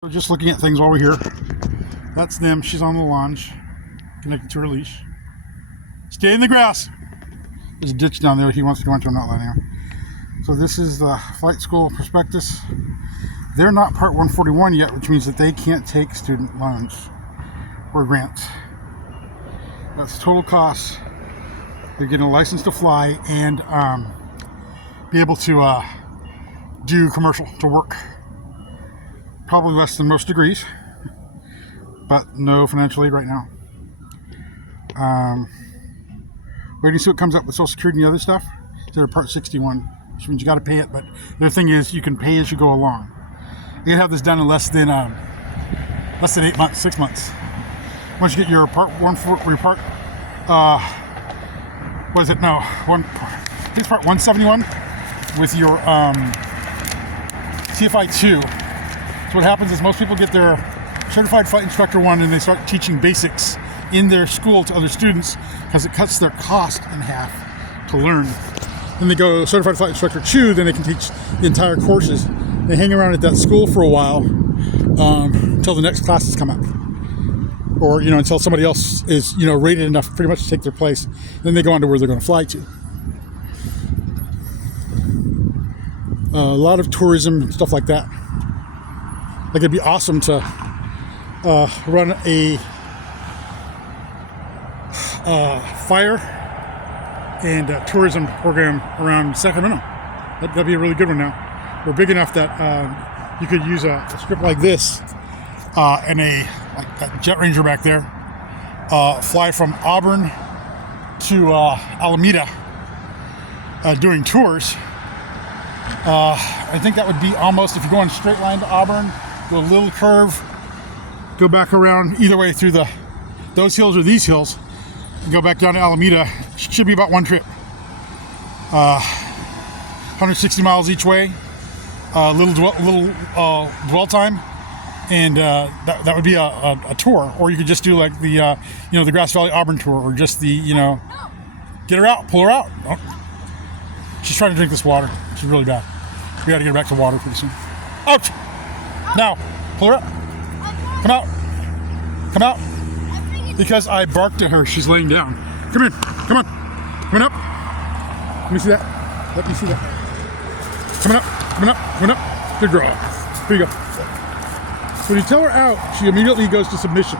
We're just looking at things while we're here. That's them. She's on the launch, connected to her leash. Stay in the grass. There's a ditch down there he wants to go into. I'm not letting him. So this is the flight school prospectus. They're not Part 141 yet, which means that they can't take student loans or grants. That's total cost. They're getting a license to fly and be able to do commercial to work. Probably less than most degrees, but no financial aid right now. Waiting to see what comes up with Social Security and the other stuff. They're Part 61, which means you got to pay it, but the thing is you can pay as you go along. You can have this done in less than 8 months, 6 months. Once you get your Part 141, what is it? No, I think it's Part 171 with your CFI 2. So what happens is most people get their Certified Flight Instructor 1 and they start teaching basics in their school to other students because it cuts their cost in half to learn. Then they go Certified Flight Instructor 2, then they can teach the entire courses. They hang around at that school for a while until the next classes come up. Or, until somebody else is, rated enough pretty much to take their place. Then they go on to where they're going to fly to. A lot of tourism and stuff like that. Like it'd be awesome to run a fire and tourism program around Sacramento. That'd be a really good one now. We're big enough that you could use a script like this and like that Jet Ranger back there, fly from Auburn to Alameda doing tours. I think that would be almost, if you go in a straight line to Auburn, go a little curve, go back around either way through those hills or these hills, and go back down to Alameda. Should be about one trip. 160 miles each way, little dwell time, and that would be a tour. Or you could just do like the the Grass Valley Auburn tour, or just the get her out, pull her out. Oh. She's trying to drink this water. She's really bad. We got to get her back to water pretty soon. Out! Now, pull her up. Come out. Come out. Because I barked at her. She's laying down. Come in. Come on. Coming up. Let me see that. Let me see that. Coming up. Coming up. Coming up. Good girl. Here you go. When you tell her out, she immediately goes to submission.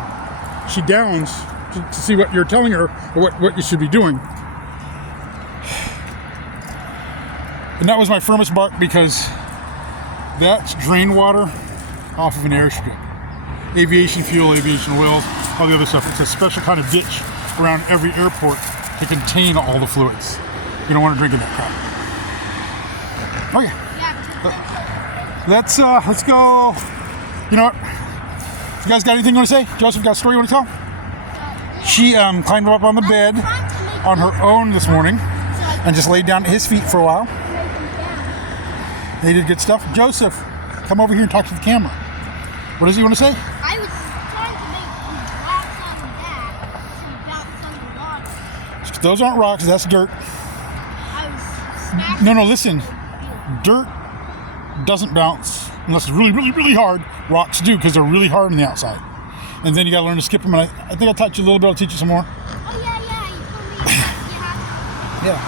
She downs to see what you're telling her or what you should be doing. And that was my firmest bark because that's drain water off of an airstrip. Aviation fuel, aviation oil, all the other stuff. It's a special kind of ditch around every airport to contain all the fluids. You don't want to drink in that crap. Okay. Let's go. You know what? You guys got anything you want to say? Joseph, got a story you want to tell? She climbed up on the bed on her own this morning and just laid down at his feet for a while. They did good stuff. Joseph, come over here and talk to the camera. What does he want to say? I was trying to make rocks on that to bounce on the water. Those aren't rocks, that's dirt. I was smashing. No, listen. Dirt doesn't bounce unless it's really, really, really hard. Rocks do because they're really hard on the outside. And then you got to learn to skip them. And I think I taught you a little bit. I'll teach you some more. Oh, yeah. You told me you have to. Yeah.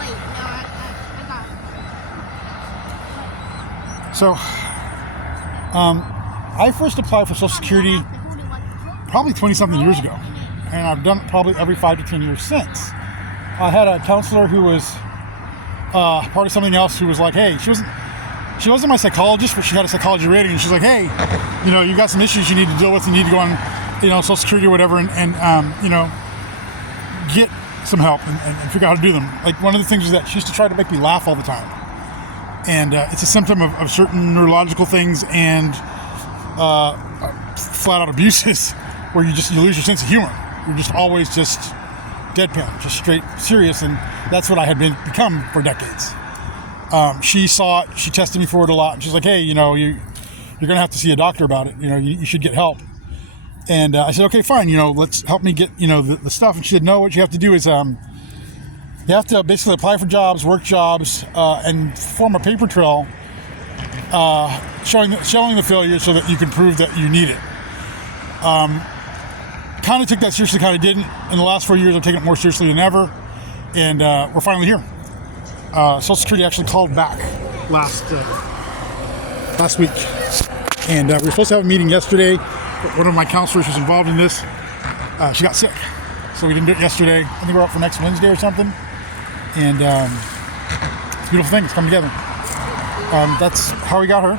Wait, no, I got it. So, I first applied for Social Security probably 20-something years ago. And I've done it probably every 5 to 10 years since. I had a counselor who was part of something else who was like, hey, she wasn't my psychologist, but she had a psychology rating. And she's like, hey, you got some issues you need to deal with. You need to go on, Social Security or whatever and get some help and figure out how to do them. Like one of the things is that she used to try to make me laugh all the time. And it's a symptom of certain neurological things and flat out abuses where you lose your sense of humor. You're just always just deadpan, just straight serious. And that's what I had become for decades. She saw it, she tested me for it a lot. And she's like, hey, you're going to have to see a doctor about it. You should get help. And I said, okay, fine. Let's help me get, the stuff. And she said, no, what you have to do is You have to basically apply for jobs, work jobs, and form a paper trail showing the failure so that you can prove that you need it. Kind of took that seriously, kind of didn't. In the last 4 years, I've taken it more seriously than ever, and we're finally here. Social Security actually called back last week, and we were supposed to have a meeting yesterday, but one of my counselors who's involved in this, she got sick, so we didn't do it yesterday. I think we're up for next Wednesday or something, and it's a beautiful thing. It's come together. That's how we got her.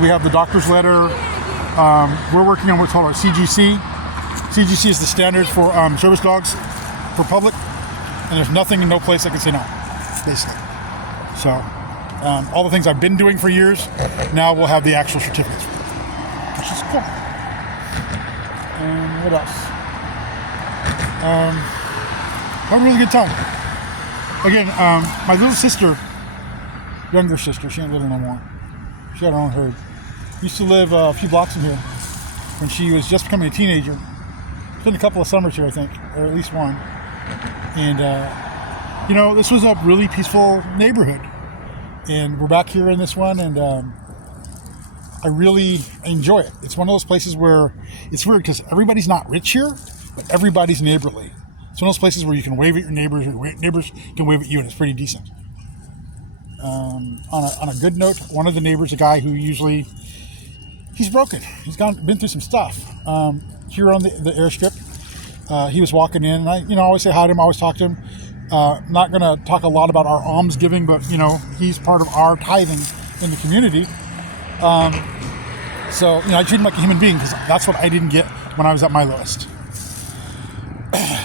We have the doctor's letter. We're working on what's called our CGC. CGC is the standard for service dogs for public, and there's nothing and no place that can say no, basically. So all the things I've been doing for years, now we'll have the actual certificates, which is cool. And what else? Had a really good time. Again, my little sister, younger sister, she ain't little no more. She had her own herd. Used to live a few blocks from here when she was just becoming a teenager. Spent a couple of summers here, I think, or at least one. And, this was a really peaceful neighborhood. And we're back here in this one, and I really enjoy it. It's one of those places where it's weird because everybody's not rich here, but everybody's neighborly. It's one of those places where you can wave at your neighbors, or neighbors can wave at you, and it's pretty decent. On a good note, one of the neighbors, a guy who he's broken. He's been through some stuff. Here on the airstrip, he was walking in, and I always say hi to him, always talk to him. Not going to talk a lot about our alms giving, but he's part of our tithing in the community. So I treat him like a human being because that's what I didn't get when I was at my lowest.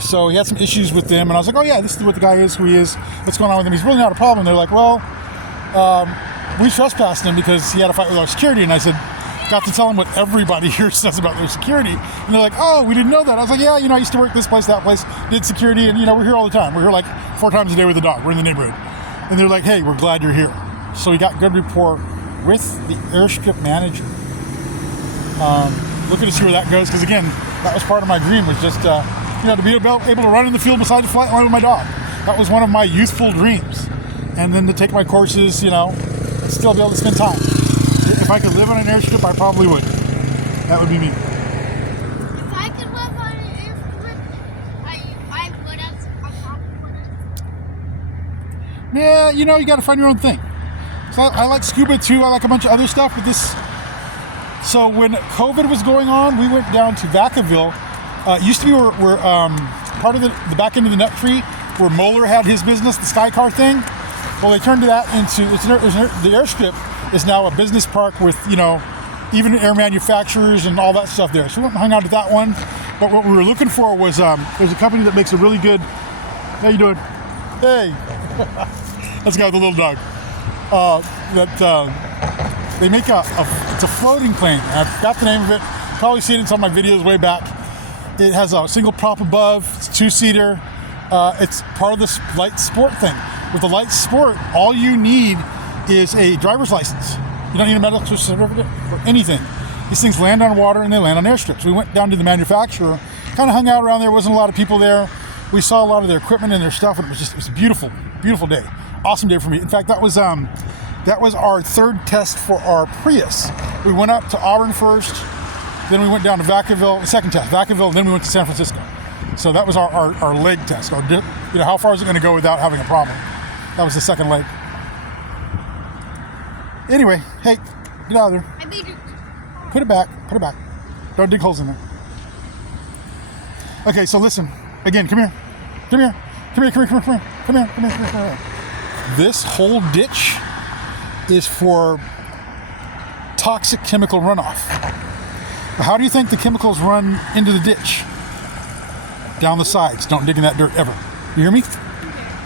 So he had some issues with them, and I was like, oh yeah, this is what the guy is, who he is, what's going on with him. He's really not a problem. They're like, well, we trespassed him because he had a fight with our security, and I said, got to tell him what everybody here says about their security, and they're like, oh, we didn't know that. I was like, yeah, I used to work this place, that place, did security, and we're here all the time. We're here like 4 times a day with the dog. We're in the neighborhood, and they're like, hey, we're glad you're here. So we got good rapport with the airstrip manager. Looking to see where that goes, because again, that was part of my dream, was just to be able to run in the field beside the flight line with my dog. That was one of my youthful dreams, and then to take my courses, and still be able to spend time. If I could live on an airstrip, I probably would. That would be me. If I could live on an airstrip, I would have. I probably would have. Yeah, you got to find your own thing. So I like scuba too. I like a bunch of other stuff, but this. So when COVID was going on, we went down to Vacaville. It used to be where part of the back end of the nut tree where Moeller had his business, the Sky Car thing. Well, they turned that into the airstrip is now a business park with even air manufacturers and all that stuff there. So we went and hung out at that one. But what we were looking for was there's a company that makes a really good. How you doing? Hey, that's the guy with the little dog. They make it's a floating plane. I forgot the name of it. Probably seen it in some of my videos way back. It has a single prop above. It's 2-seater. It's part of this light sport thing. With the light sport, all you need is a driver's license. You don't need a medical certificate or anything. These things land on water and they land on airstrips. We went down to the manufacturer, kind of hung out around there. Wasn't a lot of people there. We saw a lot of their equipment and their stuff, and it was a beautiful, beautiful day. Awesome day for me. In fact, that was our 3rd test for our Prius. We went up to Auburn first, then we went down to Vacaville, 2nd test, Vacaville, and then we went to San Francisco. So that was our leg test. How far is it going to go without having a problem? That was the 2nd leg. Anyway, hey, get out of there. I made it. Put it back. Don't dig holes in there. Okay, so listen. Again, come here. This whole ditch is for toxic chemical runoff. How do you think the chemicals run into the ditch? Down the sides. Don't dig in that dirt ever. You hear me?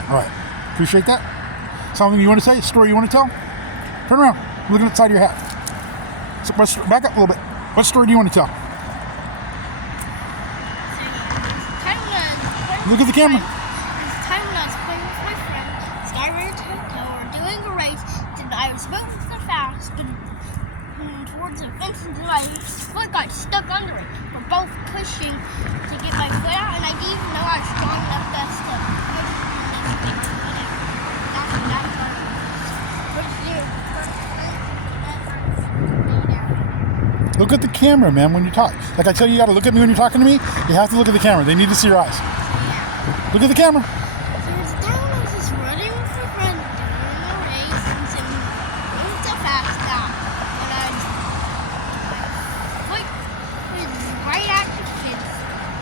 All right. Appreciate that. Something you want to say? A story you want to tell? Turn around. I'm looking at the side of your hat. So back up a little bit. What story do you want to tell? Look at the camera. This time when I was playing with my friend, Skyward Tokyo, we were doing a race, and I was moving so fast, but towards the fence until my foot got stuck under it. We're both pushing to get my foot out, and I didn't even know I was strong enough to push this thing. That's what I thought. What did you do? Look at the camera, man, when you talk. Like I tell you got to look at me when you're talking to me. You have to look at the camera. They need to see your eyes. Look at the camera. There was a time I was just running with my friend during a race and some moved so fast that when I was right at the kids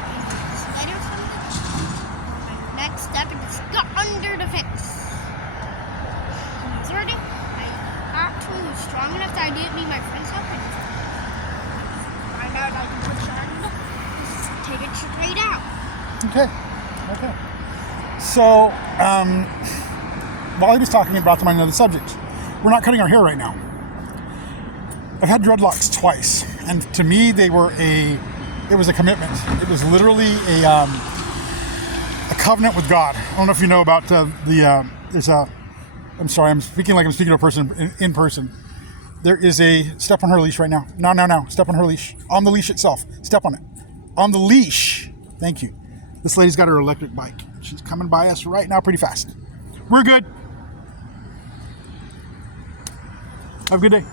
and slid or something. My next step and just got under the fence. And I actually was strong enough that I didn't need my friend's help and find out I can push on just take it straight out. Okay. So, while he was talking, it brought to mind another subject. We're not cutting our hair right now. I've had dreadlocks twice, and to me, it was a commitment. It was literally a covenant with God. I don't know if you know about I'm sorry, I'm speaking like I'm speaking to a person in person. There is a step on her leash right now. No. Step on her leash. On the leash itself. Step on it. On the leash. Thank you. This lady's got her electric bike. She's coming by us right now pretty fast. We're good. Have a good day.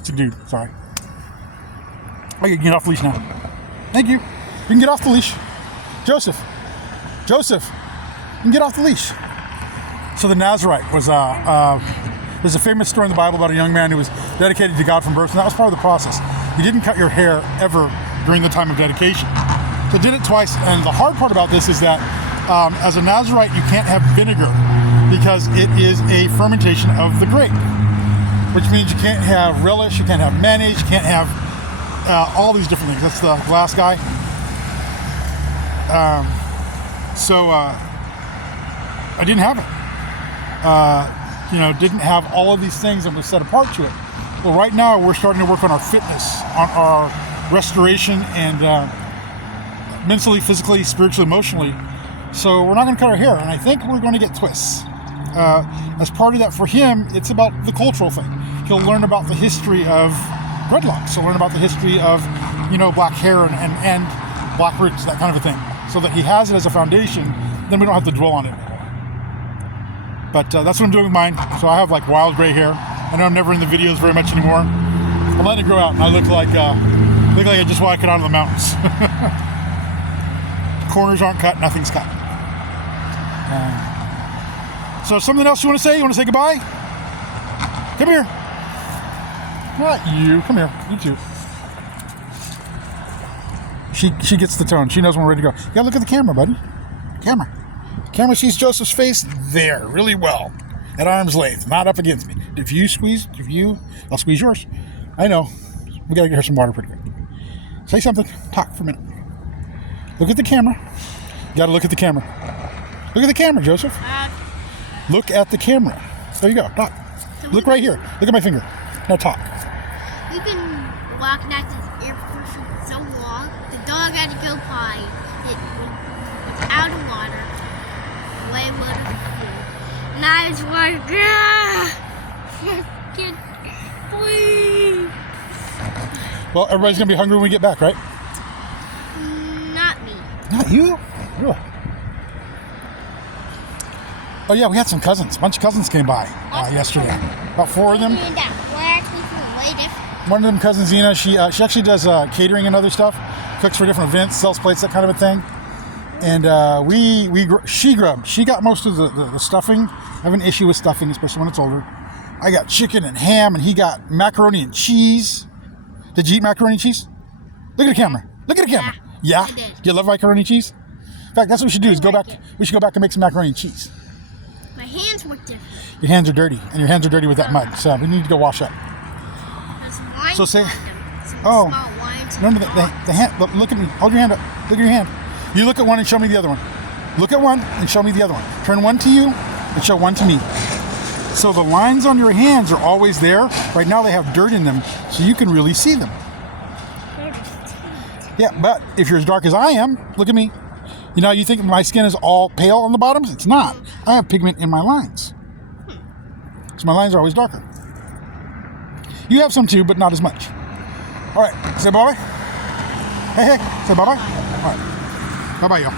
It's a dude. Sorry. I can get off the leash now. Thank you. You can get off the leash. Joseph, you can get off the leash. So the Nazarite was there's a famous story in the Bible about a young man who was dedicated to God from birth, and that was part of the process. You didn't cut your hair ever during the time of dedication. So I did it twice, and the hard part about this is that as a Nazarite, you can't have vinegar because it is a fermentation of the grape, which means you can't have relish, you can't have mayonnaise, you can't have all these different things. That's the glass guy. So I didn't have it. Didn't have all of these things that was set apart to it. Well, right now we're starting to work on our fitness, on our restoration, and mentally, physically, spiritually, emotionally. So we're not going to cut our hair, and I think we're going to get twists. As part of that, for him, it's about the cultural thing. He'll learn about the history of dreadlocks. He'll learn about the history of, black hair and black roots, that kind of a thing, so that he has it as a foundation. Then we don't have to dwell on it. But that's what I'm doing with mine. So I have like wild gray hair. I know I'm never in the videos very much anymore. I'm letting it grow out, and I look like I just walked out of the mountains. Corners aren't cut, nothing's cut. So something else you want to say? You want to say goodbye? Come here. Not you. Come here. You too. She gets the tone. She knows when we're ready to go. You gotta look at the camera, buddy. Camera sees Joseph's face there really well, at arm's length, not up against me. If you squeeze, I'll squeeze yours. I know. We gotta get her some water pretty quick. Say something. Talk for a minute. Look at the camera. You gotta look at the camera. Look at the camera, Joseph. Look at the camera. There you go. Talk. Look right here. Look at my finger. Now talk. We've been walking at this airport for so long. The dog had to go potty. It was out of water. Way more than food. And I was like, please. Well, everybody's gonna be hungry when we get back, right? Not me. Not you? Really? Oh yeah, we had some cousins. A bunch of cousins came by yesterday. About 4 of them. We're actually feeling way different. One of them, cousin Zena, she actually does catering and other stuff. Cooks for different events, sells plates, that kind of a thing. And she grubbed. She got most of the stuffing. I have an issue with stuffing, especially when it's older. I got chicken and ham, and he got macaroni and cheese. Did you eat macaroni and cheese? Look at the camera. Look at the camera. Yeah? I did. Do you love macaroni and cheese? In fact, that's what we should do. We should go back and make some macaroni and cheese. My hands were different. Your hands are dirty, and your hands are dirty with that mud. So we need to go wash up. There's wine So say- on them. Some Oh. small wines. Remember the hand. Look at me. Hold your hand up. Look at your hand. You look at one and show me the other one. Look at one and show me the other one. Turn one to you and show one to me. So the lines on your hands are always there. Right now they have dirt in them, so you can really see them. Yeah, but if you're as dark as I am, look at me. You think my skin is all pale on the bottoms? It's not. I have pigment in my lines. So my lines are always darker. You have some too, but not as much. All right, say bye-bye. Hey, say bye-bye. All right. Bye-bye, y'all.